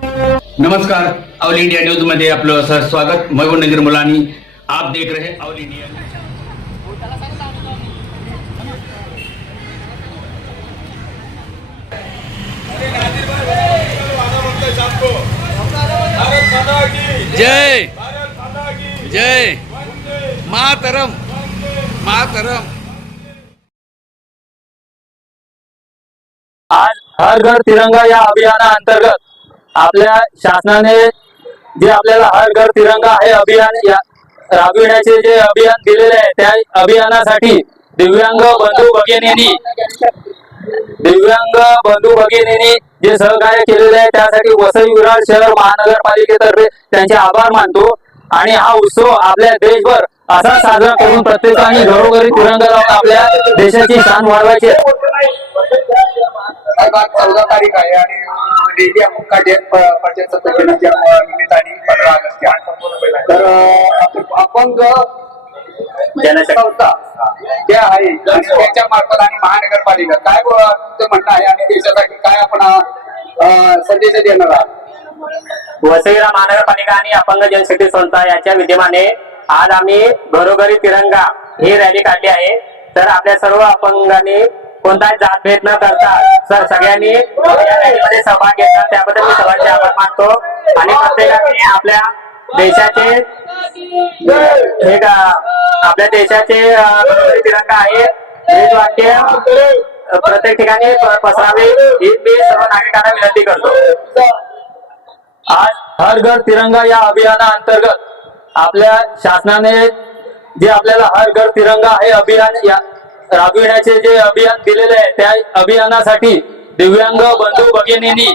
नमस्कार all India news मध्ये सह स्वागत. महबूब नगीर मुलानी, आप देख रहे हैं ऑल इंडिया जय. जय. मातरम. मातरम. आज हर घर तिरंगा या अभियानाअंतर्गत आपल्या शासनाने जे आपल्याला हर घर तिरंगा हे अभियान राबविण्याचे जे अभियान दिलेले आहे त्या अभियानासाठी दिव्यांग बंधू भगिनींनी दिव्यांग बंधू भगिनींनी जे सहकार्य केलेले आहे त्यासाठी वसई विरार शहर महानगरपालिकेतर्फे त्यांचे आभार मानतो. आणि हा उत्सव आपल्या देशभर असा साजरा करून प्रत्येकाने घरोघरी तिरंगा लावून आपल्या देशाची शान वाढवायची आज चौदा तारीख आहे आणि डेली आपण निमित्ताने पंधरा ऑगस्ट तर अपंग जनसंस्था आहे त्याच्या मार्फत आणि महानगरपालिका काय म्हणणं आहे आणि देशासाठी काय आपण संदेश देणार आहात? वसईला महानगरपालिका आणि अपंग जनशक्ती संस्था याच्या विद्यमाने आज आम्ही घरोघरी तिरंगा ही रॅली काढली आहे. तर आपल्या सर्व अपंगांनी कोणताही जात भेद न करता सर सगळ्यांनी या सहभाग घेतला. त्याबद्दल मी सर्वांचे आभार मानतो. आणि प्रत्येकाने आपल्या देशाचे हे आपल्या देशाचे तिरंगा आहे. हेच वाक्य प्रत्येक ठिकाणी पसरावे. ही मी सर्व नागरिकांना विनंती करतो. आज हर घर तिरंगा या अभियाना अंतर्गत आपल्या शासनाने जे आपल्याला हर घर तिरंगा हे अभियान या राबविण्याचे जे अभियान दिलेले आहे त्या अभियानासाठी दिव्यांग बंधू भगिनींनी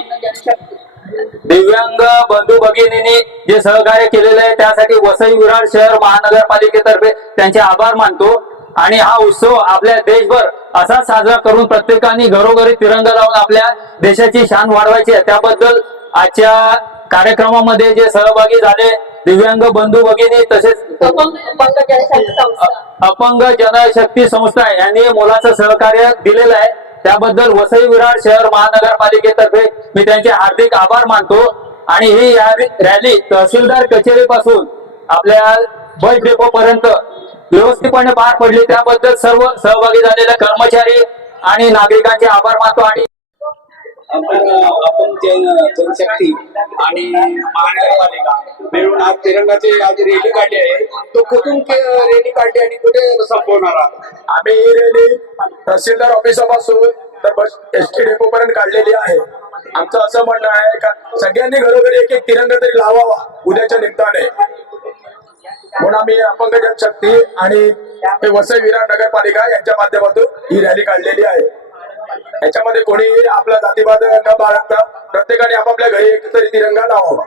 दिव्यांग बंधू भगिनींनी जे सहकार्य केलेले आहे त्यासाठी वसई विरार शहर महानगरपालिकेतर्फे त्यांचे आभार मानतो. आणि हा उत्सव आपल्या देशभर असा साजरा करून प्रत्येकाने घरोघरी तिरंगा लावून आपल्या देशाची शान वाढवायची आहे. त्याबद्दल आजच्या कार्यक्रमामध्ये जे सहभागी झाले दिव्यांग बंधू भगिनी तसेच अपंग जनशक्ती संस्था यांनी मोलाचं सहकार्य दिलेलं आहे. त्याबद्दल वसई विरार शहर महानगरपालिकेतर्फे मी त्यांचे हार्दिक आभार मानतो. आणि ही या रॅली तहसीलदार कचेरी पासून आपल्या बस डेपो पर्यंत व्यवस्थितपणे पार पडली. त्याबद्दल सर्व सहभागी झालेल्या कर्मचारी आणि नागरिकांचे आभार मानतो. आणि आपण आपण जनशक्ती आणि महानगरपालिका मिळून आज तिरंगाची आज रॅली काढली आहे. तो कुठून के- रॅली काढली आणि कुठे संपवणार आहात? आम्ही ही रॅली तहसीलदार ऑफिसापासून तर बस एस टी डेपो पर्यंत काढलेली आहे. आमचं असं म्हणणं आहे का सगळ्यांनी घरोघरी एक एक तिरंगा तरी लावावा उद्याच्या निमित्ताने. म्हणून आम्ही अपंग जनशक्ती आणि वसई विराट नगरपालिका यांच्या माध्यमातून ही रॅली काढलेली आहे. याच्यामध्ये कोणीही आपला जातीवाद न बाळगता प्रत्येकाने आपापल्या घरी एक तरी तिरंगा लावावा.